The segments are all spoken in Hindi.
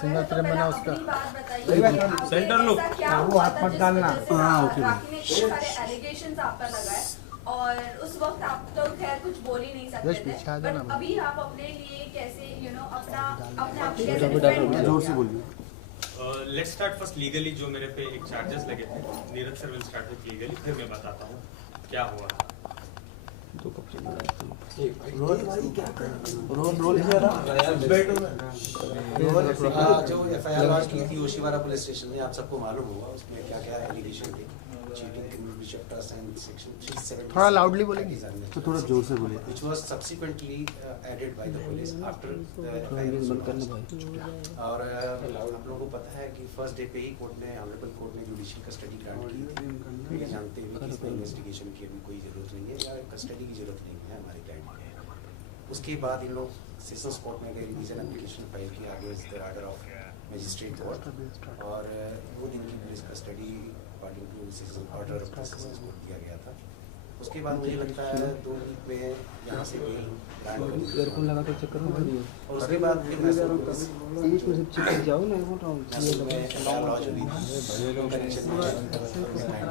सिंगल तो फ्रेम पहले बना अपनी उसका। बात बताइए कि आपके सेंटर लो। ऐसा क्या वो हुआ हाथ था मत जिस डालना। वजह से हाँ, ओके। राखी ने इतने सारे एलिगेशंस आप पर लगाए और उस वक्त आप तो खैर कुछ बोल ही नहीं सकते यश पीछे आ थे, जाना बट भाई। अभी आप अपने लिए कैसे अपना अपने आप को कैसे जोर डिफेंड से करोगे? बोलिए। लेट्स स्टार्ट फर्स्ट लीगली जो मेरे पे एक चार्जेस लगे थे। Neeraj sir will start with legally, फिर मैं बताता हूँ क्या हुआ था। दो कप चाहिए। रोल रोल किया था। जो एफआईआर लॉन्च की थी ओशिवारा पुलिस स्टेशन में, आप सबको मालूम होगा उसमें क्या क्या एलिगेशन थे। Cheating criminal chapter and section 370 थोड़ा loudly बोलेंगे? तो थोड़ा जोर से बोलिए। which was subsequently added by the police after the English बंद करना भाई। और आप लोगों को पता है कि फर्स्ट डे पे ही कोर्ट ने ऑनरेबल कोर्ट ने जुडिशियल कस्टडी ग्रांट की थी, ये जानते हुए कि इसमें इन्वेस्टिगेशन की अभी कोई ज़रूरत नहीं है या कस्टडी की ज़रूरत नहीं है हमारे क्लाइंट को। उसके बाद इन लोग सेशंस कोर्ट में गए, रिवीजन एप्लीकेशन फाइल की आगे the order of magistrate court, और 2 दिन की police custody according to session order of sessions court दिया गया था। उसके बाद मुझे लगता है 2 वीक में यहाँ से बेल ग्रांट कर दी ईयरफोन लगा कर चेक करो भाई। और उसके बाद फिर मैं इंग्लिश में सब चेक कर जाओ ना बोल रहा हूँ। लॉज हुई थी कनेक्शन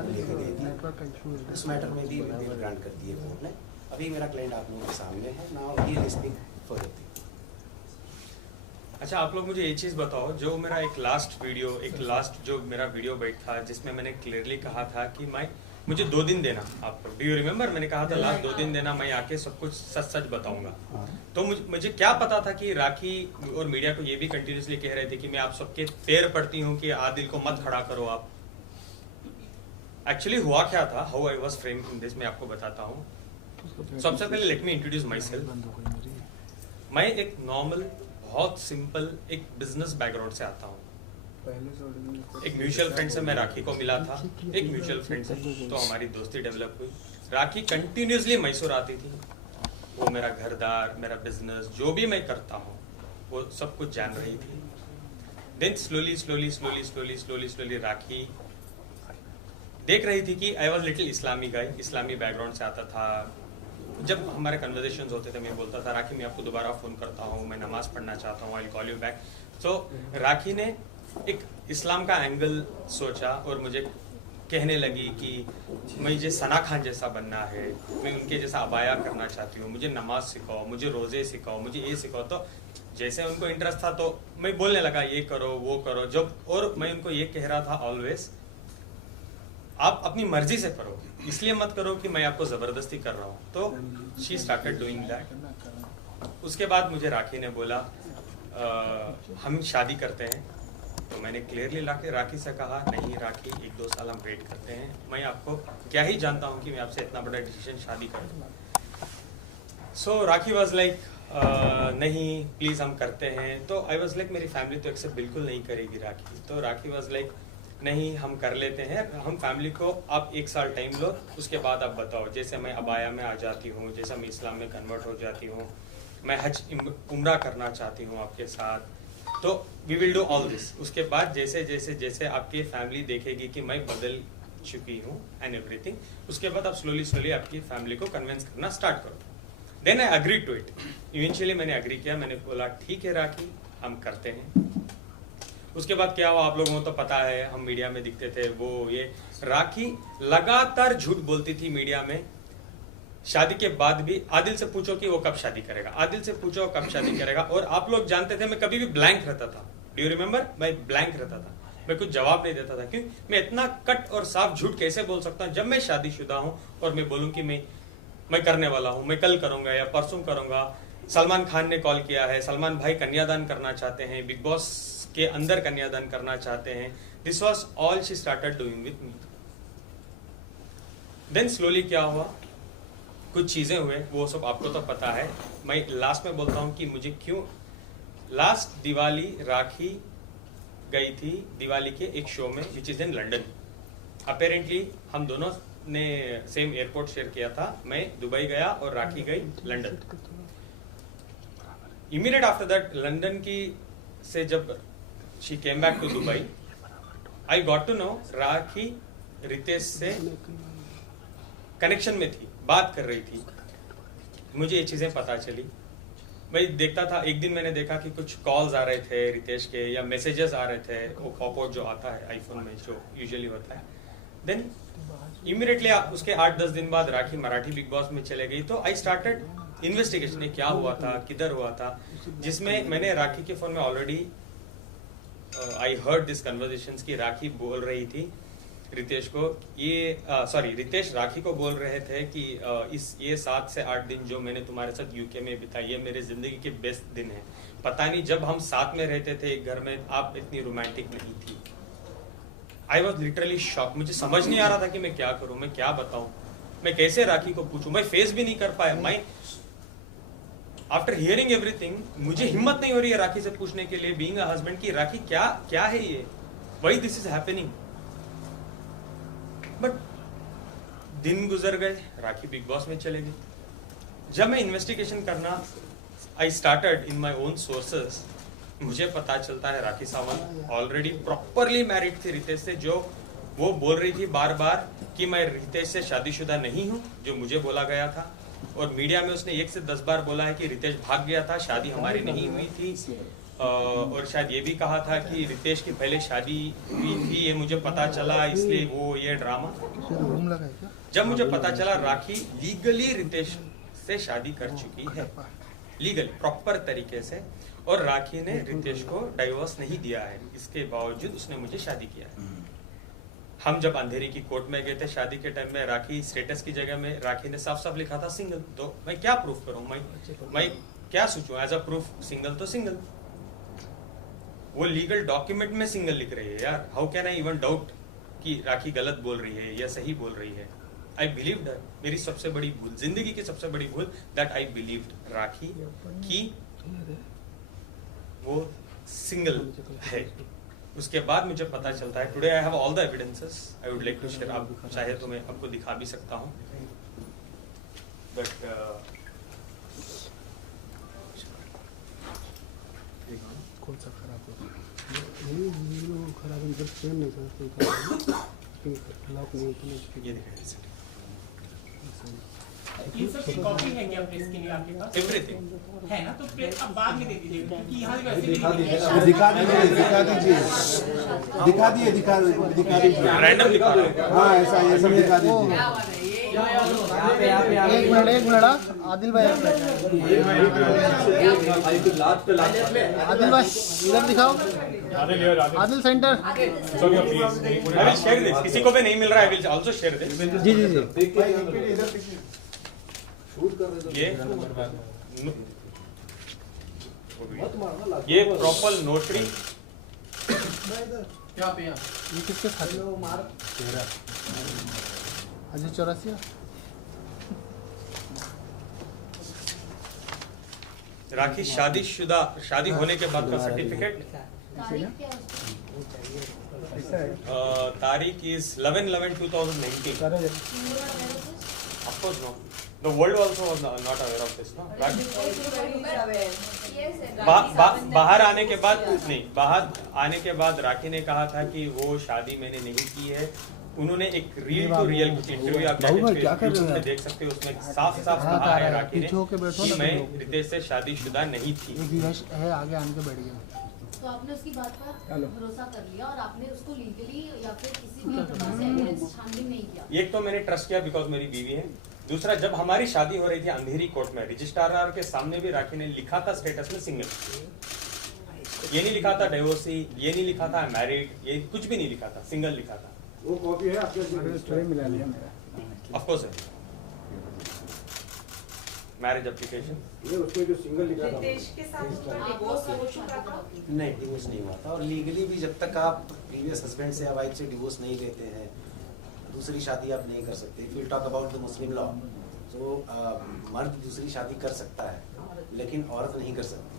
लेके गई थी, नेटवर्क का इशू है। उस मैटर में भी बेल ग्रांट कर दी है कोर्ट ने। अभी मेरा क्लाइंट आप लोगों के सामने है, now he is listing for the अच्छा, आप लोग मुझे ये चीज़ बताओ, जो मेरा एक लास्ट जो मेरा वीडियो बैठ था जिसमें मैंने क्लियरली कहा था कि मुझे 2 दिन देना आपको। Do you remember? मैंने कहा था लास्ट 2 दिन देना, मैं आके सब कुछ सच सच बताऊंगा। तो मुझे क्या पता था कि राखी और मीडिया को ये भी कंटिन्यूसली कह रहे थे कि मैं आप सबके पैर पड़ती हूँ कि आदिल को मत खड़ा करो आप। एक्चुअली हुआ क्या था, how I was framed in this, मैं आपको बताता हूँ। सबसे पहले let me introduce my self. मैं एक नॉर्मल, बहुत सिंपल एक बिजनेस बैकग्राउंड से आता हूँ। एक म्यूचुअल फ्रेंड से मैं राखी को मिला था, एक म्यूचुअल फ्रेंड से तो हमारी दोस्ती डेवलप हुई। राखी कंटिन्यूसली मैसूर आती थी, वो मेरा घरदार, मेरा बिजनेस, जो भी मैं करता हूँ वो सब कुछ जान रही थी। देन स्लोली राखी देख रही थी कि I was little Islami guy, Islami background से आता था। जब हमारे कन्वर्सेशंस होते थे मैं बोलता था राखी मैं आपको दोबारा फ़ोन करता हूँ, मैं नमाज पढ़ना चाहता हूँ, आई कॉल यू बैक। तो राखी ने एक इस्लाम का एंगल सोचा और मुझे कहने लगी कि मुझे सना खान जैसा बनना है, मैं उनके जैसा अबाया करना चाहती हूँ, मुझे नमाज सिखाओ, मुझे रोज़े सिखाओ, मुझे ये सिखाओ। तो जैसे उनको इंटरेस्ट था तो मैं बोलने लगा ये करो वो करो। जब और मैं उनको ये कह रहा था ऑलवेज, आप अपनी मर्जी से करो, इसलिए मत करो कि मैं आपको ज़बरदस्ती कर रहा हूँ। तो शी स्टार्टेड डूइंग दैट। उसके बाद मुझे राखी ने बोला हम शादी करते हैं। तो मैंने क्लियरली राखी से कहा नहीं राखी, 1-2 साल हम वेट करते हैं, मैं आपको क्या ही जानता हूँ कि मैं आपसे इतना बड़ा डिसीजन शादी कर दूँगा। सो राखी वॉज लाइक नहीं प्लीज़ हम करते हैं। तो आई वॉज लाइक मेरी फैमिली तो एक्सेप्ट बिल्कुल नहीं करेगी राखी। तो राखी वॉज लाइक नहीं हम कर लेते हैं, हम फैमिली को आप 1 साल टाइम लो, उसके बाद आप बताओ। जैसे मैं अबाया में आ जाती हूँ, जैसे मैं इस्लाम में कन्वर्ट हो जाती हूँ, मैं हज उम्रा करना चाहती हूँ आपके साथ, तो we will do all this. उसके बाद जैसे जैसे जैसे आपकी फैमिली देखेगी कि मैं बदल चुकी हूँ एंड एवरीथिंग, उसके बाद आप स्लोली आपकी फैमिली को कन्विंस करना स्टार्ट करो। Then I agree to it. Eventually मैंने अग्री किया, मैंने बोला ठीक है राखी हम करते हैं। उसके बाद क्या हुआ आप लोगों को तो पता है, हम मीडिया में दिखते थे वो ये। राखी लगातार झूठ बोलती थी मीडिया में। शादी के बाद भी आदिल से पूछो कि वो कब शादी करेगा, आदिल से पूछो कब शादी करेगा। और आप लोग जानते थे मैं कभी भी ब्लैंक रहता था। Do you remember? मैं ब्लैंक रहता था, मैं कुछ जवाब नहीं देता था। क्यों? मैं इतना कट और साफ झूठ कैसे बोल सकता हूँ जब मैं शादीशुदा हूँ और मैं बोलूँ कि मैं करने वाला हूँ, मैं कल करूंगा या परसों करूंगा। सलमान खान ने कॉल किया है, सलमान भाई कन्यादान करना चाहते हैं, बिग बॉस के अंदर कन्यादान करना चाहते हैं। This was all she started doing with me. Then slowly क्या हुआ, कुछ चीजें हुए, वो सब आपको तो पता है। मैं लास्ट में बोलता हूँ कि मुझे क्यों। लास्ट दिवाली राखी गई थी दिवाली के एक शो में which is in London. Apparently हम दोनों ने सेम एयरपोर्ट शेयर किया था। मैं दुबई गया और राखी गई London. Immediate after that London की से जब she came back to Dubai, I got to know Rakhi Ritesh से कनेक्शन में थी, बात कर रही थी। मुझे ये चीजें पता चली। मैं देखता था, एक दिन मैंने देखा कि कुछ कॉल्स आ रहे थे रितेश के या मैसेजेस आ रहे थे, वो पॉपआउट जो आता है आईफोन में जो यूजुअली होता है। देन इमीडिएटली उसके 8-10 दिन बाद राखी मराठी बिग बॉस में चले गई, तो आई स्टार्टेड इन्वेस्टिगेशन है क्या हुआ था, किधर हुआ था, जिसमें मैंने राखी के फोन में already I heard this conversations की राखी बोल रही थी रितेश को, रितेश राखी को बोल रहे थे कि ये 7 से 8 दिन जो मैंने तुम्हारे साथ यूके में बिताई ये मेरे जिंदगी के बेस्ट दिन है। पता नहीं जब हम साथ में रहते थे एक घर में आप इतनी रोमांटिक नहीं थी। आई वॉज लिटरली शॉक, मुझे समझ नहीं आ रहा था कि मैं क्या करूं, मैं क्या बताऊं, मैं कैसे राखी को पूछूं, मैं फेस भी नहीं कर पाया। मैं आफ्टर हियरिंग एवरीथिंग मुझे हिम्मत नहीं हो रही है राखी से पूछने के लिए, बीइंग अ हस्बैंड की राखी क्या है ये, why this is happening. But दिन गुजर गए, राखी बिग बॉस में चले गई। जब मैं इन्वेस्टिगेशन करना I started in my own sources, मुझे पता चलता है Rakhi Sawant already properly married थी रितेश से, जो वो बोल रही थी बार बार कि मैं रितेश से शादीशुदा नहीं हूँ, जो मुझे बोला गया था। और मीडिया में उसने 1 से 10 बार बोला है कि रितेश भाग गया था, शादी हमारी नहीं हुई थी। और शायद ये भी कहा था कि रितेश की पहले शादी हुई थी, ये मुझे पता चला, इसलिए वो ये ड्रामा। जब मुझे पता चला राखी लीगली रितेश से शादी कर चुकी है, लीगली प्रॉपर तरीके से, और राखी ने रितेश को डाइवोर्स नहीं दिया है, इसके बावजूद उसने मुझे शादी किया है। हम जब अंधेरी की कोर्ट में गए थे शादी के टाइम में, राखी स्टेटस की जगह में राखी ने साफ साफ लिखा था सिंगल। तो मैं क्या प्रूफ करूं, मैं क्या सोचूं एज अ प्रूफ, सिंगल तो सिंगल। वो लीगल डॉक्यूमेंट में सिंगल लिख रही है यार, how can I even doubt कि राखी गलत बोल रही है या सही बोल रही है। आई बिलीव्ड हर, मेरी सबसे बड़ी भूल, जिंदगी की सबसे बड़ी भूल, दैट आई बिलीव्ड राखी कि वो सिंगल है। उसके बाद मुझे पता चलता है, today I have all the evidences, I would like to share. आप चाहे तो मैं आपको दिखा भी सकता हूँ, बट कौन सा खराब हो खराब नहीं ये दिखाई ये सब एक कॉपी है क्या प्रेस के लिए आपके पास? एवरीथिंग है ना, तो प्रेस अब बाद में दे दीजिए, क्योंकि यहाँ वैसे भी दिखा दीजिए रैंडम दिखा रहा हूँ। हाँ ऐसा ये सब दिखा दीजिए। एक मिनट आदिल भाई, आदिल भाई इधर दिखाओ, Adil center. I will share this, किसी को भी नहीं मिल रहा है, I will also share this. जी जी जी ये प्रॉपर नोटरी, ये किसके साथ अजय चौरसिया। राखी शादीशुदा, शादी होने के बाद का सर्टिफिकेट, तारीख is 11/11/2019। Of course no. The world also was not aware of this, no? बाहर आने के बाद नहीं, बाहर आने के बाद राखी ने कहा था कि वो शादी मैंने नहीं की है। उन्होंने एक रियल टू रियल इंटरव्यू आप यूट्यूब पे देख सकते हो, उसमें साफ साफ कहा है राखी ने कि मैं रितेश से शादीशुदा नहीं थी। है आगे आने के बैठ गया, तो आपने उसकी बात पर भरोसा कर लिया और आपने उसको लीगली या फिर किसी भी प्रकार से एविडेंस छानबीन नहीं किया। एक तो मैंने ट्रस्ट किया बिकॉज मेरी बीवी है, दूसरा जब हमारी शादी हो रही थी अंधेरी कोर्ट में, रजिस्ट्रार के सामने भी राखी ने लिखा था स्टेटस में सिंगल, ये नहीं लिखा था डिवोर्सी, ये नहीं लिखा था मैरिड, ये कुछ भी नहीं लिखा था, सिंगल लिखा था। वो कॉपी है आपके मिला लिया मेरा। ऑफ कोर्स है मैरिज एप्लीकेशन, ये उसमें जो सिंगल लिखा था रितेश के साथ उसका डिवोर्स हो चुका था। नहीं, डिवोर्स नहीं हुआ था। और लीगली भी जब तक आप प्रीवियस हस्बैंड से या वाइफ से डिवोर्स नहीं लेते हैं, दूसरी शादी आप नहीं कर सकते। If you talk about the Muslim law, तो मर्द दूसरी शादी कर सकता है लेकिन औरत नहीं कर सकती,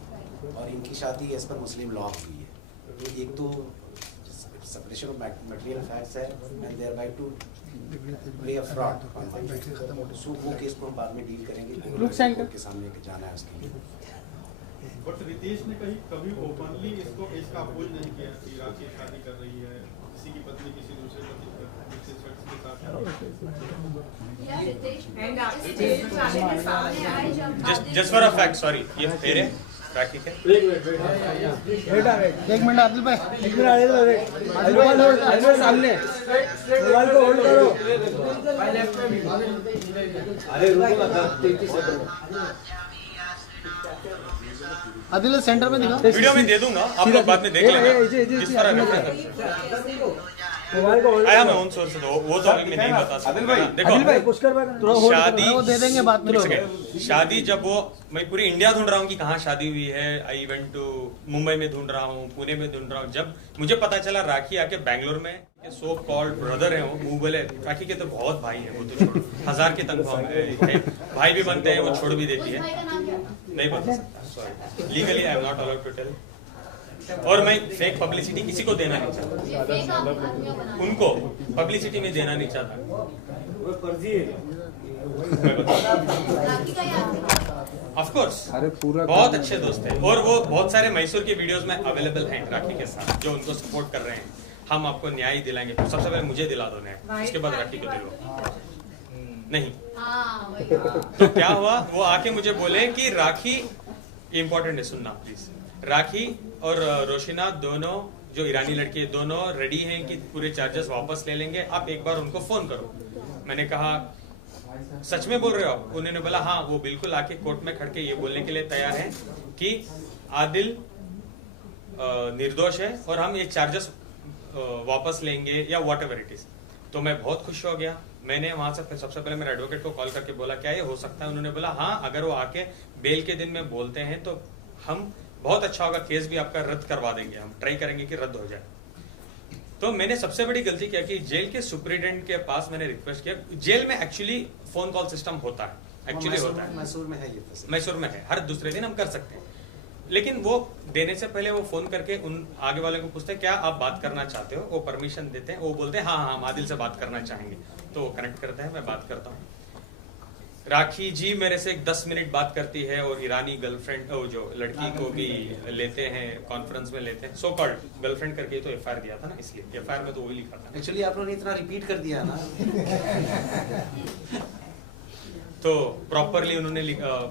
और इनकी शादी एज पर मुस्लिम लॉ हुई है। एक तो सेपरेशन ऑफ मटेरियल फैक्ट्स है and thereby to play a fraud, so वो केस को हम बाद में डील करेंगे, कोर्ट के सामने जाना है उसके लिए। बट रितेश ने कभी ओपनली इसको इसका अपोज नहीं किया कि राखी शादी कर रही है, किसी की पत्नी किसी दूसरे पति के साथ। या Ritesh just for a fact, sorry, ये फेर है राखी के। एक मिनट आदिल भाई, सामने मोबाइल को होल्ड करो। अरे आदिल सेंटर में दिखा। वीडियो में दे दूंगा, आप लोग बाद में देख लेना। जिस पर आया मैं उन सोर्स से, वो तो अभी मैं नहीं बता सकता। देखो शादी वो दे देंगे बाद में। शादी जब वो, मैं पूरी इंडिया ढूंढ रहा हूँ कि कहाँ शादी हुई है। आई वेंट टू मुंबई में ढूंढ रहा हूँ, पुणे में ढूंढ रहा हूँ। जब मुझे पता चला राखी आके बैंगलोर में सो कॉल्ड ब्रदर है, वो मुंह बोले राखी के तो बहुत भाई है, वो तो छोड़ो 1000 की तनख्वाह में भाई भी बनते हैं, वो छोड़ भी देती है। नहीं बता सकता, sorry, legally I am not allowed to tell. और मैं फेक पब्लिसिटी किसी को देना नहीं चाहता, उनको पब्लिसिटी में देना नहीं चाहता। ऑफ कोर्स, बहुत अच्छे दोस्त हैं और वो बहुत सारे मैसूर के वीडियोस में अवेलेबल हैं राखी के साथ, जो उनको सपोर्ट कर रहे हैं। हम आपको न्याय दिलाएंगे, सबसे पहले मुझे दिला दो न्याय, उसके बाद राखी को दिलो। नहीं तो क्या हुआ, वो आके मुझे बोले कि राखी, इम्पोर्टेंट है सुनना प्लीज, राखी और रोशिना दोनों जो ईरानी लड़की है, दोनों रेडी हैं कि पूरे चार्जेस वापस ले लेंगे, आप एक बार उनको फोन करो। मैंने कहा सच में बोल रहे हो आप? उन्होंने बोला हाँ, वो बिल्कुल आके कोर्ट में खड़ के ये बोलने के लिए तैयार है कि आदिल निर्दोष है और हम ये चार्जेस वापस लेंगे या वॉट एवर इट इज। तो मैं बहुत खुश हो गया। मैंने वहां से फिर सबसे पहले मेरे एडवोकेट को कॉल करके बोला क्या ये हो सकता है? उन्होंने बोला हाँ, अगर वो आके बेल के दिन में बोलते हैं तो हम बहुत अच्छा होगा, केस भी आपका रद्द करवा देंगे, हम ट्राई करेंगे कि रद्द हो जाए। तो मैंने सबसे बड़ी गलती क्या की, जेल के सुपरिटेंडेंट के पास मैंने रिक्वेस्ट किया। जेल में एक्चुअली फोन कॉल सिस्टम होता है, एक्चुअली होता है, मैसूर में है ये, मैसूर में है, हर दूसरे दिन हम कर सकते हैं। लेकिन वो देने से पहले वो फोन करके उन आगे वाले को पूछते हैं क्या आप बात करना चाहते हो, वो परमिशन देते हैं, वो बोलते हैं हाँ हाँ हम आदिल से बात करना चाहेंगे, तो वो कनेक्ट करते हैं, मैं बात करता हूँ। राखी जी मेरे से 10 मिनट बात करती है और ईरानी गर्लफ्रेंड जो लड़की को भी लेते हैं, कॉन्फ्रेंस में लेते हैं, सो कॉल्ड गर्लफ्रेंड करके तो एफआईआर दिया था ना, इसलिए एफआईआर में तो वही लिखा था। एक्चुअली आप लोगों ने इतना रिपीट कर दिया ना। तो प्रॉपरली उन्होंने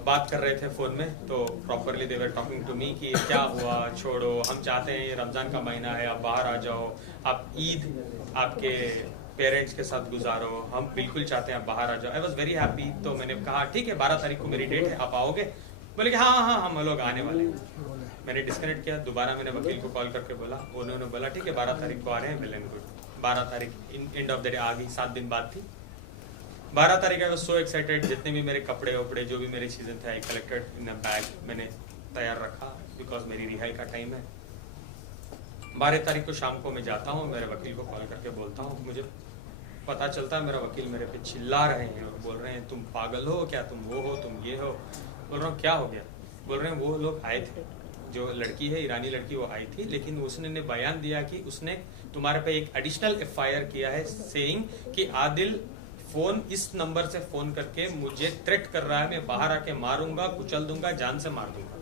बात कर रहे थे फोन में, तो properly they were talking to me कि क्या हुआ, छोड़ो, हम चाहते हैं ये रमजान का महीना है, आप बाहर आ जाओ, आप ईद आपके पेरेंट्स के साथ गुजारो, हम बिल्कुल चाहते हैं आप बाहर आ जाओ। I was very happy. तो मैंने कहा ठीक है 12 तारीख को मेरी डेट है, आप आओगे? बोले कि हाँ हाँ हम लोग आने वाले हैं। मैंने डिस्कनेक्ट किया, दोबारा मैंने वकील को कॉल करके बोला, उन्होंने बोला ठीक है 12 तारीख को आ रहे हैं, वेल एंड गुड। 12 तारीख एंड ऑफ द डे आ गई, 7 दिन बाद थी 12 तारीख। आई वॉज सो एक्साइटेड, जितने भी मेरे कपड़े वपड़े जो भी मेरी चीजें थे I collected in a bag, मैंने तैयार रखा बिकॉज मेरी रिहाई का टाइम है। 12 तारीख को शाम को मैं जाता हूँ, मेरे वकील को कॉल करके बोलता हूँ, मुझे पता चलता है मेरा वकील मेरे पे चिल्ला रहे हैं और बोल रहे हैं तुम पागल हो क्या, तुम वो हो, तुम ये हो। बोल रहा हूँ क्या हो गया? बोल रहे हैं वो लोग आए थे, जो लड़की है ईरानी लड़की वो आई थी, लेकिन उसने ने बयान दिया कि उसने तुम्हारे पे एक एडिशनल एफआईआर किया है सेइंग कि आदिल फोन इस नंबर से फोन करके मुझे थ्रेट कर रहा है, मैं बाहर आके मारूंगा, कुचल दूंगा, जान से मार दूंगा।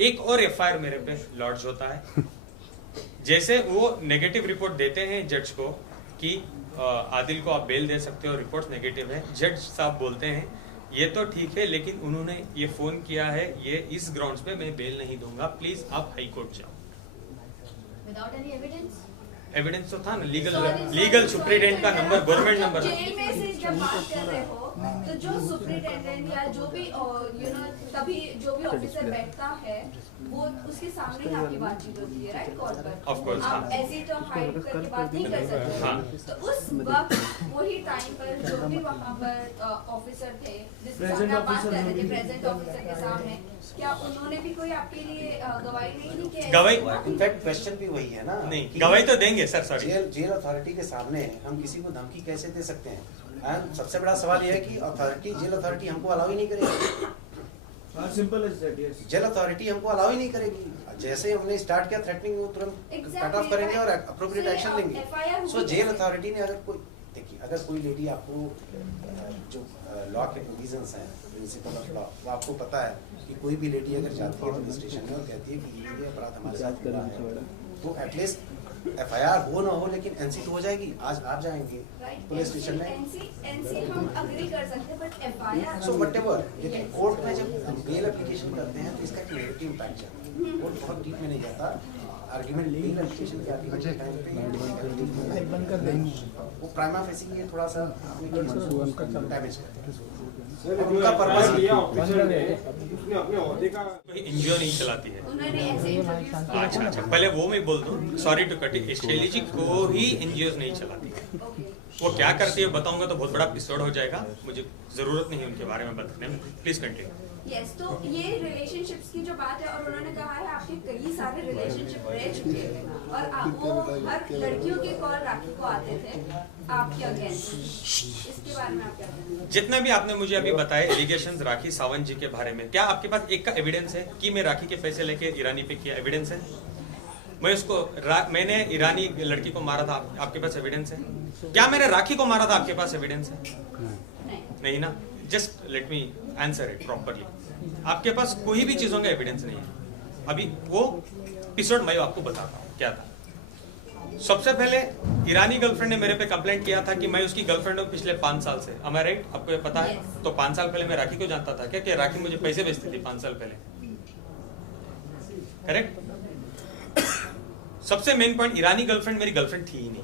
एक और एफआईआर मेरे पे लॉन्च होता है। जैसे वो नेगेटिव रिपोर्ट देते हैं जज को कि आदिल को आप बेल दे सकते हो, रिपोर्ट नेगेटिव है, जज साहब बोलते हैं ये तो ठीक है, लेकिन उन्होंने ये फोन किया है, ये इस ग्राउंड्स पे मैं बेल नहीं दूंगा, प्लीज आप हाई कोर्ट जाओ। Without any evidence? एविडेंस तो था ना, लीगल सुप्रिटेंडेंट का नंबर, गवर्नमेंट नंबर। जेल में से जब बात कर रहे हो तो जो सुप्रिटेंडेंट या जो भी तभी जो भी ऑफिसर बैठता है वो उसके सामने ही आपकी बातचीत होती है, राइट? कॉल पर Of course, आप हाँ। ऐसे तो हाइड करके बात नहीं कर सकते। हाँ। तो उस वक्त वही टाइम पर जो भी वहाँ पर ऑफिसर थे जिसके सामने आप बात कर रहे थे, प्रेजेंट ऑफिसर के सामने, क्या उन्होंने भी कोई आपके लिए गवाही नहीं दी? कि गवाही इनफैक्ट क्वेश्चन भी वही है ना, नहीं, गवाही तो देंगे सर, सॉरी। जेल अथॉरिटी के सामने हम किसी को धमकी कैसे दे सकते हैं? सबसे बड़ा सवाल यह है कि जेल अथॉरिटी हमको अलाउ ही नहीं करेगी। Simple as that, yes. Jail authority हमको अलाउ ही नहीं करेगी। जैसे हमने स्टार्ट किया थ्रेटनिंग, वो तुरंत कट ऑफ करेंगे और अप्रोप्रिएट एक्शन लेंगे। सो जेल अथॉरिटी ने अगर कोई, देखिए की। अगर कोई लेडी आपको जो लॉ के प्रोविजंस हैं, प्रिंसिपल ऑफ लॉ, वो आपको पता है कि कोई भी लेडी अगर जाती है पुलिस स्टेशन में और कहती है कि ये अपराध हमारे साथ हुआ है, तो एटलीस्ट FIR हो ना हो लेकिन NC तो हो जाएगी। आज आप जाएंगे पुलिस स्टेशन में, NC हम अग्री कर सकते हैं, बट FIR सो व्हाटएवर, लेकिन कोर्ट में जब हम बेल एप्लीकेशन करते हैं तो इसका एक नेगेटिव इम्पैक्ट जाता है। कोर्ट बहुत डीप में नहीं जाता, आर्गुमेंट बेल एप्लीकेशन के आर्गुमेंट के टाइम पे वो प्राइमा फेसी ये थोड़ा सा डैमेज करता है। उनका पर्पस उसने अपने ओहदे का कोई एनजीओ नहीं चलाती है। उन्होंने ऐसे इंट्रोड्यूस अच्छा अच्छा, पहले वो मैं बोल दूं, सॉरी टू कट इट, शैली जी को ही एनजीओ नहीं चलाती है। वो क्या करती है बताऊंगा तो बहुत बड़ा एपिसोड हो जाएगा, मुझे जरूरत नहीं है उनके बारे में बताने में। Please continue. यस, तो ये रिलेशनशिप्स की जो बात है, और उन्होंने कहा है आपके कई सारे रिलेशनशिप रह चुके हैं और वो हर लड़कियों के कॉल राखी को आते थे आपके अगेंस्ट, इसके बारे में आप क्या कहते हैं? जितने भी आपने मुझे अभी बताए एलिगेशंस राखी सावंत जी के बारे में, क्या आपके पास एक का एविडेंस है कि मैं राखी के पैसे लेके ईरानी पे किया? एविडेंस है? मैं उसको मैंने ईरानी लड़की को मारा था, आपके पास एविडेंस है? क्या मैंने राखी को मारा था, आपके पास एविडेंस है? नहीं ना। Just let me answer it properly. आपके पास कोई भी चीजों का एविडेंस नहीं है। अभी वो एपिसोड मैं आपको बताता हूँ क्या था। सबसे पहले ईरानी गर्लफ्रेंड ने मेरे पे कंप्लेंट किया था कि मैं उसकी गर्लफ्रेंड हूँ पिछले 5 साल से। am I right? आपको ये पता है? तो 5 साल पहले मैं राखी को जानता था क्या कि राखी मुझे पैसे भेजती थी 5 साल पहले? करेक्ट। सबसे मेन पॉइंट, ईरानी गर्लफ्रेंड मेरी गर्लफ्रेंड थी ही नहीं।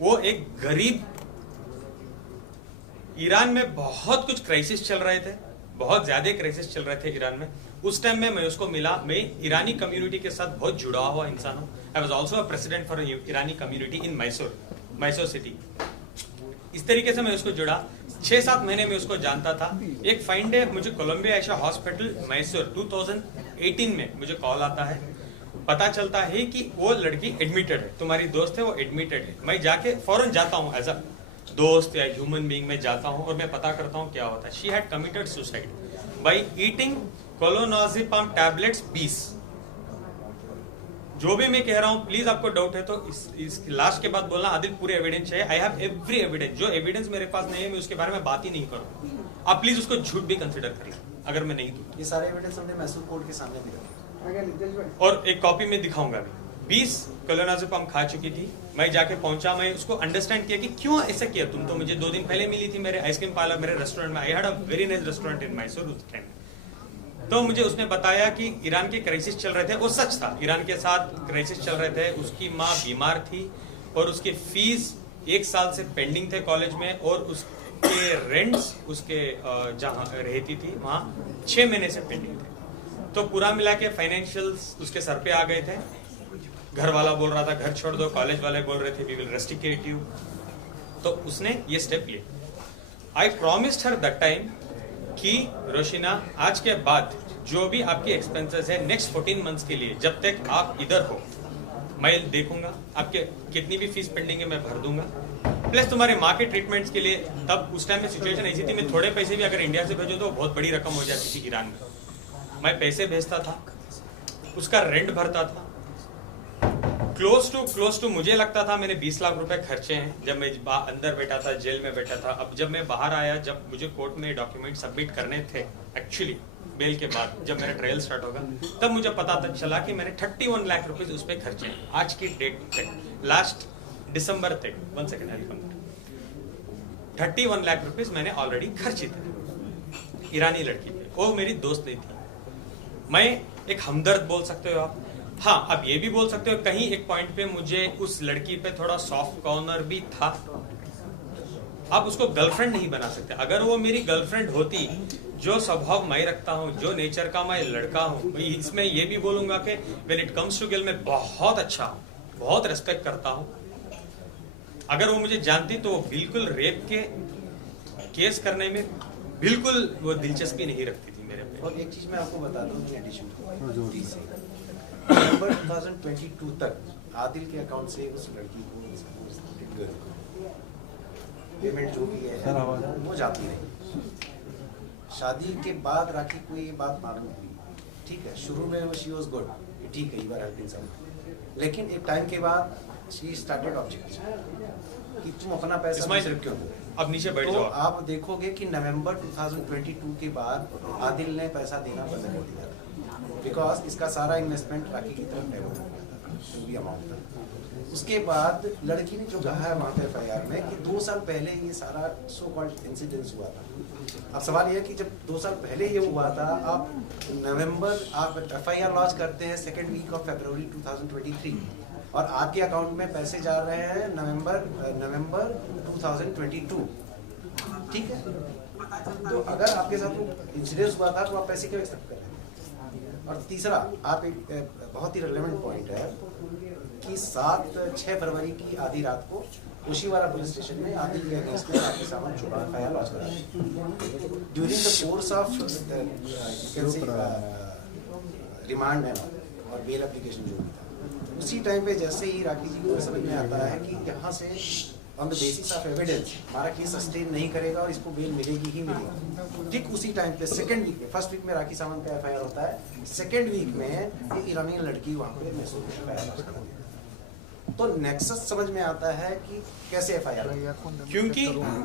वो एक गरीब, ईरान में बहुत कुछ क्राइसिस चल रहे थे, बहुत ज्यादा क्राइसिस चल रहे थे ईरान में। उस टाइम में मैं उसको मिला। मैं ईरानी कम्युनिटी के साथ बहुत जुड़ा हुआ इंसान हूँ। I was also a president for Irani community in Mysore city. इस तरीके से मैं उसको जुड़ा। 6-7 महीने में उसको जानता था। एक फाइन डे मुझे कोलंबिया एशिया हॉस्पिटल मैसूर 2018 में मुझे कॉल आता है, पता चलता है कि वो लड़की एडमिटेड है, तुम्हारी दोस्त है वो एडमिटेड है। मैं जाके फौरन जाता हूँ एज अ दोस्त या ह्यूमन बीइंग में जाता हूँ और मैं पता करता हूँ क्या होता है। She had committed suicide by eating clonazepam tablets 20। जो भी मैं कह रहा हूँ प्लीज आपको डाउट है तो इस लास्ट के बाद बोलना आदिल पूरे एविडेंस चाहिए। I have every evidence. जो एविडेंस मेरे पास नहीं है मैं उसके बारे में बात ही नहीं करूँ। आप प्लीज उसको झूठ भी कंसिडर कर लें अगर मैं नहीं दूँ। ये सारे एविडेंस हमने मैसूर कोर्ट के सामने दिखाए और एक कॉपी में दिखाऊंगा भी। 20 कोलोनाजिपम खा चुकी थी। मैं जाके पहुंचा, मैं उसको अंडरस्टैंड किया कि क्यों ऐसा किया तुम तो मुझे 2 दिन पहले मिली थी मेरे आइसक्रीम पार्लर, मेरे रेस्टोरेंट में। I had a very nice restaurant in Mysore उस टाइम। तो मुझे उसने बताया कि ईरान के क्राइसिस चल रहे थे। वो सच था, ईरान के साथ क्राइसिस चल रहे थे। उसकी माँ बीमार थी और उसके फीस 1 साल से पेंडिंग थे कॉलेज में, और उसके रेंट्स उसके जहाँ रहती थी वहाँ 6 महीने से पेंडिंग थे। तो पूरा मिला के फाइनेंशियल्स उसके सर पे आ गए थे। घर वाला बोल रहा था घर छोड़ दो, कॉलेज वाले बोल रहे थे वी विल रेस्ट्रिकेट यू। तो उसने ये स्टेप लिया। आई प्रॉमिस्ड हर दैट टाइम कि रोशिना आज के बाद जो भी आपकी एक्सपेंसेस है नेक्स्ट 14 मंथ्स के लिए, जब तक आप इधर हो मैं देखूंगा, आपके कितनी भी फीस पेंडिंग है मैं भर दूंगा, प्लस तुम्हारे माँ के ट्रीटमेंट्स के लिए। तब उस टाइम में सिचुएशन ऐसी थी मैं थोड़े पैसे भी अगर इंडिया से भेजूं तो बहुत बड़ी रकम हो जाती थी ईरान में। मैं पैसे भेजता था, उसका रेंट भरता था। क्लोज टू मुझे लगता था मैंने 20 लाख रुपए खर्चे हैं जब मैं अंदर बैठा था, जेल में बैठा था। अब जब मैं बाहर आया, जब मुझे कोर्ट में डॉक्यूमेंट सबमिट करने थे एक्चुअली बेल के बाद, जब मेरा ट्रायल स्टार्ट होगा, तब मुझे पता चला कि मैंने 31 लाख रुपए उस पर खर्चे हैं आज की डेट तक, लास्ट दिसंबर तक। 1 सेकेंड, 31 लाख रुपीज मैंने ऑलरेडी खर्चे थे ईरानी लड़की पे। वो मेरी दोस्त नहीं थी। मैं एक हमदर्द बोल सकते हो आप। हाँ, अब ये भी बोल सकते हो कहीं एक पॉइंट पे मुझे उस लड़की पे थोड़ा सॉफ्ट कॉर्नर भी था। आप उसको गर्लफ्रेंड नहीं बना सकते। अगर वो मेरी गर्लफ्रेंड होती, जो स्वभाव मैं रखता हूँ, जो नेचर का मैं लड़का हूँ, इसमें ये भी बोलूंगा कि when it comes to girl मैं बहुत अच्छा हूँ, बहुत रेस्पेक्ट करता हूँ। अगर वो मुझे जानती तो वो बिल्कुल रेप के केस करने में बिल्कुल वो दिलचस्पी नहीं रखती थी मेरे पे। और एक चीज मैं आपको बता दूं इन एडिशन नवंबर 2022 तक आदिल के अकाउंट से उस लड़की को पेमेंट जो भी है वो जाती रही। शादी के बाद राखी को ये बात मालूम हुई, ठीक है, शुरू में शी वाज गुड, ठीक है, यू आर हेल्पिंग सम, लेकिन एक टाइम के बाद शी स्टार्टेड ऑब्जेक्ट कि तुम अपना पैसा इस्माइल, दूसरे क्यों दो। अब नीचे बैठ तो जाओ। आप देखोगे कि नवंबर 2022 के बाद आदिल ने पैसा देना बंद कर दिया था, बिकॉज इसका सारा इन्वेस्टमेंट राखी की तरफ डाइवर्ट हो गया था, जो भी अमाउंट था। उसके बाद लड़की ने जो कहा है वहाँ पे FIR में कि 2 साल पहले ये सारा सो कॉल्ड इंसिडेंस हुआ था। अब सवाल ये है कि जब 2 साल पहले ये हुआ था, आप नवंबर आप FIR लॉन्च करते हैं 2nd वीक ऑफ फरवरी 2023 और आपके अकाउंट में पैसे जा रहे हैं नवंबर 2022, ठीक है। तो अगर आपके साथ वो इंसिडेंस हुआ था तो आप पैसे क्यों एक्सेप्ट कर रहे हैं। और तीसरा, आप एक बहुत ही रेलेवेंट पॉइंट है कि 6 फरवरी की आधी रात को ओशीवारा पुलिस स्टेशन में आदिल के अगेंस्ट में राकेश सावंत चुनाव FIR लॉन्च करा during the course of remand और बेल एप्लीकेशन जो भी था। उसी टाइम पे जैसे ही राखी जी को समझ में आता है कि यहाँ से on the basis of evidence हमारा केस सस्टेन नहीं करेगा और इसको बेल मिलेगी ही मिलेगी, ठीक उसी टाइम पे 2nd वीक में, 1st वीक में राखी सावंत का FIR होता है, 2nd वीक में ये ईरानी लड़की वहाँ पे मैसूर में FIR लॉन्च कर देती है। तो नेक्सस समझ में आता है कि कैसे FIR,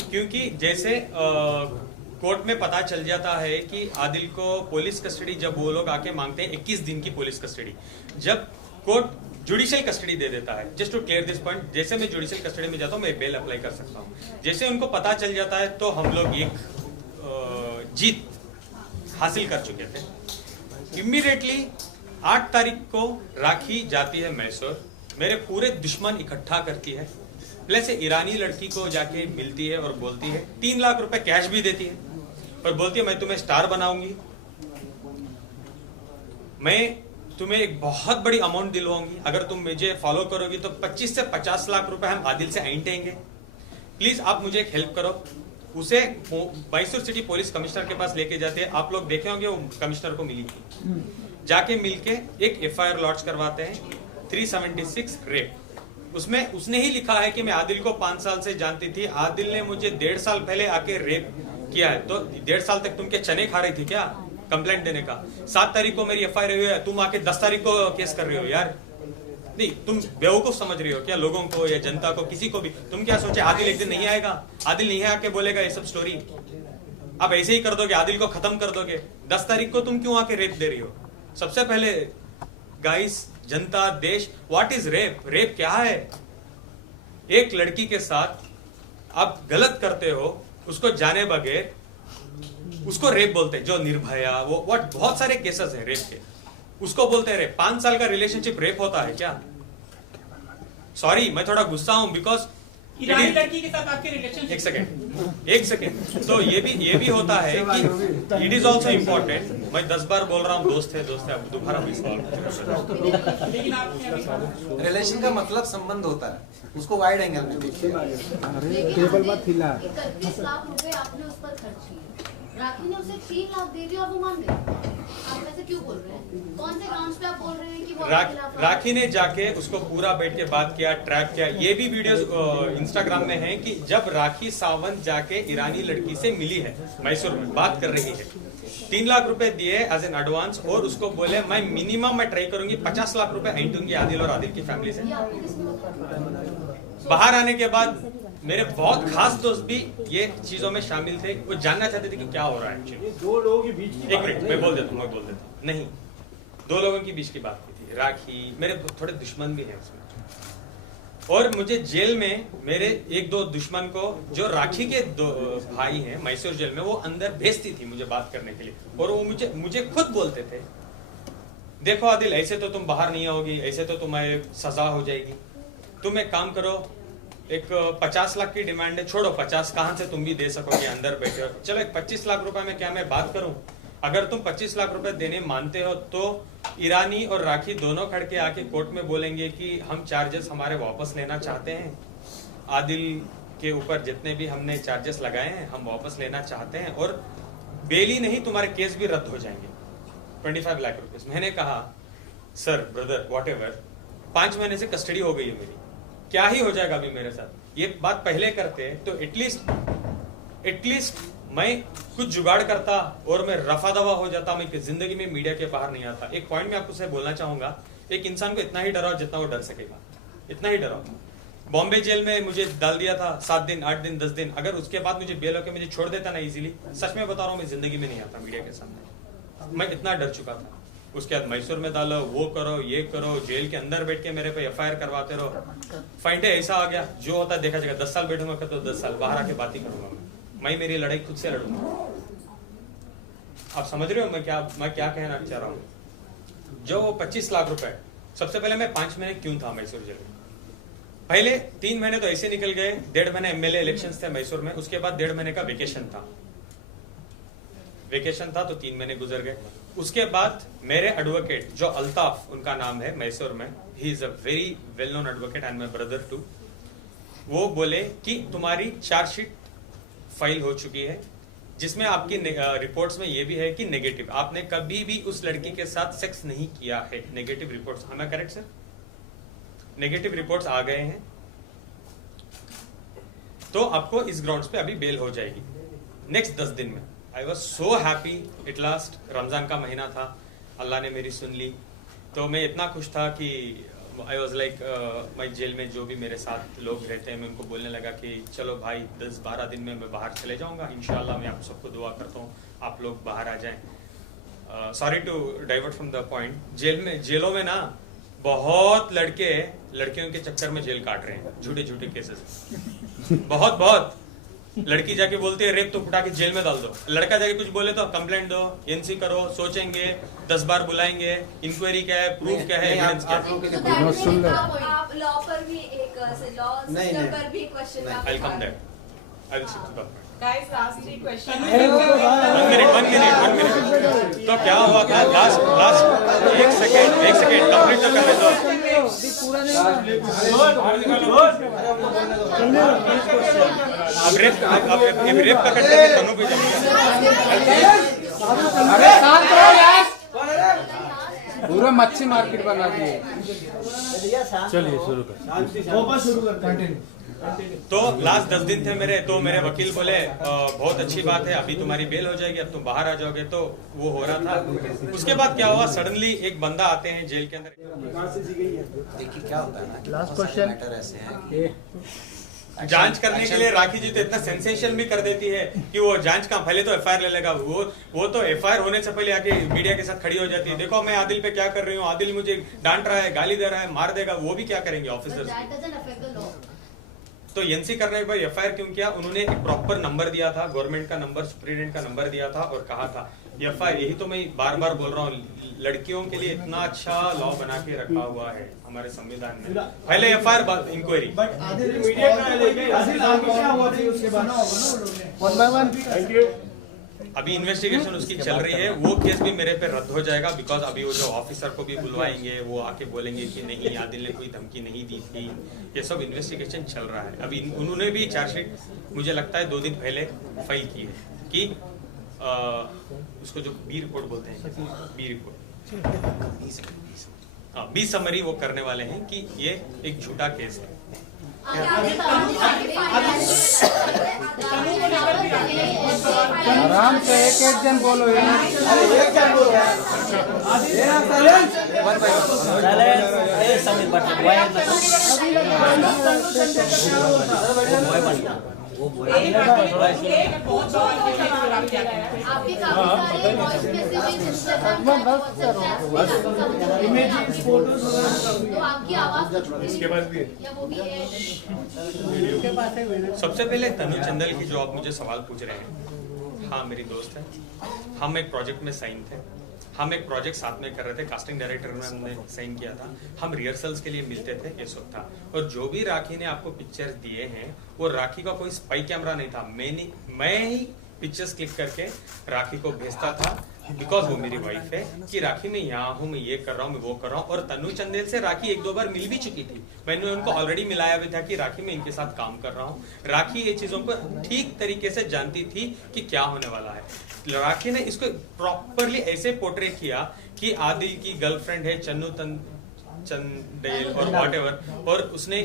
क्योंकि जैसे कोर्ट में पता चल जाता है कि आदिल को पुलिस कस्टडी जब वो लोग आके मांगते हैं 21 दिन की पुलिस कस्टडी, जब कोर्ट जुडिशियल कस्टडी दे देता है, just to clear this point, जैसे मैं जुडिशियल कस्टडी में जाता हूँ मैं बेल अप्लाई कर सकता हूँ, जैसे उनको पता चल जाता है तो हम लोग एक जीत हासिल कर चुके थे। इमीडिएटली 8 तारीख को राखी जाती है मैसूर, मेरे पूरे दुश्मन इकट्ठा करती है, प्लस ईरानी लड़की को जाके मिलती है और बोलती है 3 लाख रुपए कैश भी देती है और बोलती है मैं तुम्हें स्टार बनाऊंगी, मैं तुम्हें एक बहुत बड़ी अमाउंट दिलवाऊंगी, अगर तुम मुझे फॉलो करोगी तो 25 से 50 लाख रुपए हम आदिल से ऐंठेंगे, प्लीज आप मुझे एक हेल्प करो। उसे मैसूर सिटी पुलिस कमिश्नर के पास लेके जाते हैं, आप लोग देखे होंगे वो कमिश्नर को मिली थी, जाके मिलके एक FIR लॉन्च करवाते हैं 376 रेप। उसमें उसने ही लिखा है कि मैं आदिल को 5 साल से जानती थी, आदिल ने मुझे 1.5 साल पहले आके रेप किया है, तो 1.5 साल तक तुम क्या चने खा रही थी क्या कंप्लेंट देने का। 7 तारीख को मेरी FIR हुई है, तुम आके 10 तारीख को केस कर रही हो यार, नहीं तुम बेवकूफ समझ रही हो क्या लोगों को या जनता को, किसी को भी। तुम क्या सोचे आदिल एक दिन नहीं आएगा, आदिल नहीं आके बोलेगा ये सब स्टोरी, आप ऐसे ही कर दोगे, आदिल को खत्म कर दोगे। 10 तारीख को तुम क्यों आके रेप दे रही हो। सबसे पहले गाइस, जनता, देश, व्हाट इज रेप, रेप क्या है। एक लड़की के साथ आप गलत करते हो, उसको जाने बगैर, उसको रेप बोलते हैं, जो निर्भया वो व्हाट बहुत सारे केसेस हैं रेप के, उसको बोलते हैं रेप। 5 साल का रिलेशनशिप रेप होता है क्या। सॉरी मैं थोड़ा गुस्सा हूं बिकॉज ईरानी लड़की के साथ आपके रिलेशनशिप, एक सेकेंड तो ये भी होता है कि इट इज ऑल्सो इम्पोर्टेंट। मैं 10 बार बोल रहा हूँ दोस्त है अब दोबारा लेकिन आपने रिलेशन का मतलब संबंध होता है, उसको वाइड एंगल में देखिए। टेबल मत हिला। 31 लाख रुपए आपने उस पर खर्च किए, राखी ने उसे 3 लाख दे दिए और वो मान गई। आप ऐसे क्यों बोल रहे हैं, कौन से ग्राउंड्स पे आप बोल रहे हैं कि वो राखी ने जाके उसको पूरा बैठ के बात किया, ट्रैक किया। ये भी वीडियोस इंस्टाग्राम में है कि जब राखी सावंत जाके ईरानी लड़की से मिली है मैसूर में, बात कर रही है, 3 लाख रुपए दिए एज एन एडवांस और उसको बोले मैं मिनिमम मैं ट्राई करूंगी 50 लाख रुपए ऐंठूंगी आदिल और आदिल की फैमिली से। बाहर आने के बाद मेरे बहुत खास दोस्त भी ये चीजों में शामिल थे, वो जानना चाहते थे कि क्या हो रहा है एक्चुअली। 2 लोगों के बीच की एक मिनट मैं बोल देता हूँ नहीं, 2 लोगों के बीच की बात की थी। राखी, मेरे थोड़े दुश्मन भी हैं उसमें, और मुझे जेल में मेरे 1-2 दुश्मन को, जो राखी के 2 भाई हैं मैसूर जेल में, वो अंदर भेजती थी मुझे बात करने के लिए, और वो मुझे खुद बोलते थे देखो आदिल ऐसे तो तुम बाहर नहीं आओगी, ऐसे तो तुम्हें सजा हो जाएगी, तुम एक काम करो, एक 50 लाख की डिमांड है, छोड़ो 50 कहां से तुम भी दे सकोगे, अंदर बैठे हो, चलो एक 25 लाख रुपए में क्या मैं बात करूं। अगर तुम 25 लाख रुपए देने मानते हो तो ईरानी और राखी दोनों खड़के आके कोर्ट में बोलेंगे कि हम चार्जेस हमारे वापस लेना चाहते हैं, आदिल के ऊपर जितने भी हमने चार्जेस लगाए हैं हम वापस लेना चाहते हैं, और बेल ही नहीं तुम्हारे केस भी रद्द हो जाएंगे 25 लाख रुपए। मैंने कहा सर ब्रदर व्हाटएवर, 5 महीने से कस्टडी हो गई है मेरी, क्या ही हो जाएगा अभी मेरे साथ। ये बात पहले करते तो एटलीस्ट मैं कुछ जुगाड़ करता और मैं रफा दवा हो जाता, मैं जिंदगी में मीडिया के बाहर नहीं आता। एक पॉइंट में आपको से बोलना चाहूंगा, एक इंसान को इतना ही डराओ जितना वो डर सकेगा। इतना ही डरा था। बॉम्बे जेल में मुझे डाल दिया था 7 दिन 8 दिन 10 दिन, अगर उसके बाद मुझे बेल होकर मुझे छोड़ देता ना इजीली, सच में बता रहा हूँ मैं जिंदगी में नहीं आता मीडिया के सामने, मैं इतना डर चुका था। उसके बाद मैसूर में डालो, वो करो ये करो, जेल के अंदर बैठ के मेरे पे FIR करवाते रहो। फाइंडे ऐसा आ गया, जो होता है देखा जाएगा, 10 साल बैठूंगा तो 10 साल बाहर आके बात ही करूंगा मैं मेरी लड़ाई खुद से लड़ूंगा। आप समझ रहे हो मैं क्या कहना चाह रहा हूँ। जो 25 लाख रुपए, सबसे पहले मैं 5 महीने क्यों था मैसूर जेल में। पहले 3 महीने तो ऐसे निकल गए, 1.5 महीने MLA इलेक्शंस थे मैसूर में, उसके बाद 1.5 महीने का वेकेशन था तो 3 महीने गुजर गए। उसके बाद मेरे एडवोकेट जो अल्ताफ उनका नाम है मैसूर में, he is a very well known advocate and my brother too, वो बोले कि तुम्हारी चार्जशीट फाइल हो चुकी है जिसमें आपकी रिपोर्ट्स में ये भी है कि नेगेटिव, आपने कभी भी उस लड़की के साथ सेक्स नहीं किया है। Negative reports, am I correct sir? Negative reports आ गए हैं, तो आपको इस ग्राउंड्स पे अभी बेल हो जाएगी नेक्स्ट 10 दिन में। I was so happy at last. Ramzan का महीना था, अल्लाह ने मेरी सुन ली, तो मैं इतना खुश था कि आई वॉज लाइक, मैं जेल में जो भी मेरे साथ लोग रहते हैं मैं उनको बोलने लगा कि चलो भाई 10-12 दिन में मैं बाहर चले जाऊंगा, इंशाल्लाह मैं आप सबको दुआ करता हूँ आप लोग बाहर आ जाएं। Sorry to divert from the point. जेलों में ना बहुत लड़के लड़कियों के चक्कर में जेल काट रहे हैं, झूठे झूठे केसेस। बहुत लड़की जाके बोलती है रेप तो उठा के जेल में डाल दो, लड़का जाके कुछ बोले तो कंप्लेंट दो, NC करो, सोचेंगे 10 बार बुलाएंगे, इंक्वायरी क्या है, प्रूफ क्या है, एविडेंस क्या है। आप लॉ पर भी एक लॉ सिस्टम पर भी question I will come that, I will shift to that. Guys, last 3 questions. 1 minute. तो क्या हुआ था लास्ट एक सेकेंड कंप्लीट तो करने दो। अब रेप का करते हैं तनु पे पूरा मच्छी मार्केट बना दिए। चलिए शुरू कर। तो लास्ट 10 दिन थे मेरे, तो मेरे वकील बोले बहुत अच्छी बात है, अभी तुम्हारी बेल हो जाएगी, अब तुम बाहर आ जाओगे, तो वो हो रहा था। उसके बाद क्या हुआ, सडनली एक बंदा आते हैं जेल के अंदर। देखिए क्या होता है ना कि लास्ट बहुत सारे क्वेश्चन। मैटर ऐसे हैं कि जांच करने के लिए राखी जी तो इतना सेंसेशन भी कर देती है कि वो जांच का पहले तो FIR ले लेगा, वो तो FIR होने से पहले आके मीडिया के साथ खड़ी हो जाती है, देखो मैं आदिल पे क्या कर रही हूँ, आदिल मुझे डांट रहा है, गाली दे रहा है, मार देगा। वो भी क्या करेंगे ऑफिसर्स। तो NC करने के बाद FIR क्यों किया, उन्होंने एक प्रॉपर नंबर दिया था, गवर्नमेंट का नंबर, सुप्रीडेंट का नंबर दिया था और कहा था FIR। यही तो मैं बार बार बोल रहा हूँ, लड़कियों के लिए इतना अच्छा लॉ बना के रखा हुआ है हमारे संविधान में, पहले FIR बाद इंक्वायरी। अभी इन्वेस्टिगेशन उसकी चल रही है, वो केस भी मेरे पे रद्द हो जाएगा, बिकॉज अभी वो जो ऑफिसर को भी बुलवाएंगे, वो आके बोलेंगे कि नहीं आदिल ने कोई धमकी नहीं दी थी। ये सब इन्वेस्टिगेशन चल रहा है। अभी उन्होंने भी चार्जशीट मुझे लगता है 2 दिन पहले फाइल की है कि उसको जो बी रिपोर्ट बोलते हैं, बी रिपोर्ट, बी समरी वो करने वाले हैं कि ये एक झूठा केस है। आराम से एक जन बोलो। बहुत सवाल के लिए आपके आपके काफी सारे वॉइस मैसेजेस इमेजेस फोटोज तो आपकी आवाज तो छुपी नहीं या वो भी है। सबसे पहले तनु चंदल की जो आप मुझे सवाल पूछ रहे हैं, हाँ मेरी दोस्त है, हम एक प्रोजेक्ट में साइन थे, हम एक प्रोजेक्ट साथ में कर रहे थे, कास्टिंग डायरेक्टर में हमने साइन किया था, हम रिहर्सल्स के लिए मिलते थे, ये सब था। और जो भी राखी ने आपको पिक्चर्स दिए हैं, वो राखी का कोई स्पाई कैमरा नहीं था, मैं ही पिक्चर्स क्लिक करके राखी को भेजता था, बिकॉज वो मेरी वाइफ है, कि राखी मैं यहाँ हूँ, मैं ये कर रहा हूँ, मैं वो कर रहा हूँ। और तनु चंदेल से राखी 1-2 बार मिल भी चुकी थी, मैंने उनको ऑलरेडी मिलाया भी था कि राखी मैं इनके साथ काम कर रहा हूँ। राखी ये चीजों को ठीक तरीके से जानती थी कि क्या होने वाला है। राखी ने इसको प्रॉपरली ऐसे पोर्ट्रे किया कि आदिल की गर्लफ्रेंड है चन्नू चंदेल और व्हाटएवर, और उसने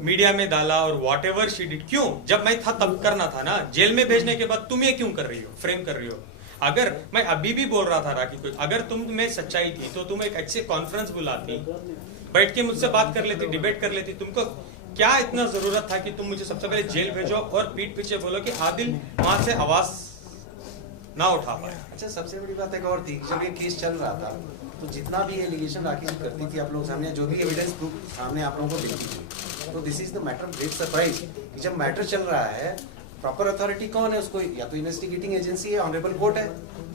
मीडिया में डाला और व्हाटएवर शी डिड। क्यों? जब मैं था तब करना था ना, जेल में भेजने के बाद तुम ये क्यों कर रही हो, फ्रेम कर रही हो। अगर मैं अभी भी बोल रहा था राखी को, अगर तुम में सच्चाई थी तो तुम एक अच्छे कॉन्फ्रेंस बुलाती, बैठ के मुझसे बात कर लेती, डिबेट कर लेती। तुमको क्या इतना जरूरत था कि तुम मुझे सबसे पहले जेल भेजो और पीठ पीछे बोलो कि आदिल वहां से आवाज ना उठा पाए। अच्छा, सबसे बड़ी बात एक और थी, जब ये केस चल रहा था तो जितना भी एलिगेशन राखी जी करती थी आप लोग सामने, जो भी एविडेंस प्रूफ सामने आप लोगों को देती थी, तो this is the matter of great surprise कि जब मैटर चल रहा है प्रॉपर अथॉरिटी कौन है उसको, या तो इन्वेस्टिगेटिंग एजेंसी है, ऑनरेबल कोर्ट है।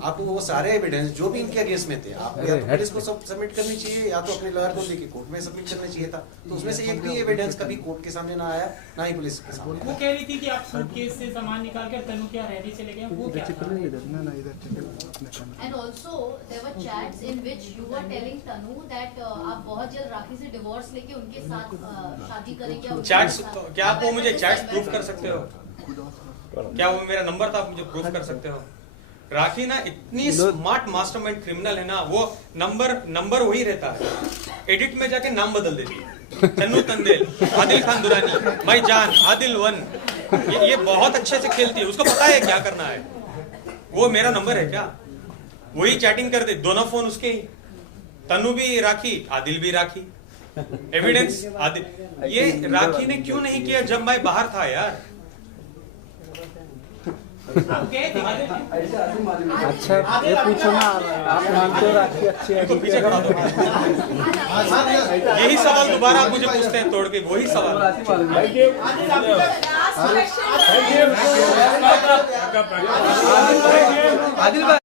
आपको वो सारे एविडेंस जो भी इनके अगेंस्ट में थे, आपको या तो पुलिस को सबमिट करनी चाहिए या तो अपने लॉयर को लेके कोर्ट में सबमिट करना चाहिए था। तो उसमें से एक भी एविडेंस कभी कोर्ट के सामने ना आया, ना ही पुलिस के सामने। वो कह रही थी कि आप सूटकेस से सामान निकाल कर तनु क्या रेडी चले गए, वो क्या था? And also there were chats in which you were telling Tanu that आप बहुत जल्द राखी से डिवोर्स लेके उनके साथ शादी करेंगे। और चैट्स, क्या आप वो मुझे चैट्स प्रूफ कर सकते हो? क्या वो मेरा नंबर था, आप मुझे प्रूफ कर सकते हो? राखी ना इतनी स्मार्ट मास्टरमाइंड क्रिमिनल है ना, वो नंबर वही रहता है, एडिट में जाके नाम बदल देती है, तन्नू तंदेल, आदिल खान दुरानी, भाई जान, आदिल वन। ये बहुत अच्छे से खेलती है, उसको पता है क्या करना है। वो मेरा नंबर है क्या? वही चैटिंग कर दे, दोनों फोन उसके ही, तन्नू भी राखी, आदिल भी राखी, एविडेंस आदिल। ये राखी ने क्यों नहीं किया जब मैं बाहर था यार? अच्छा ये पूछो ना, आप मानते हो राखी अच्छी है? पीछे खड़ा दो। यही सवाल दोबारा आप मुझे पूछते हैं तोड़ के, वही सवाल। आदिल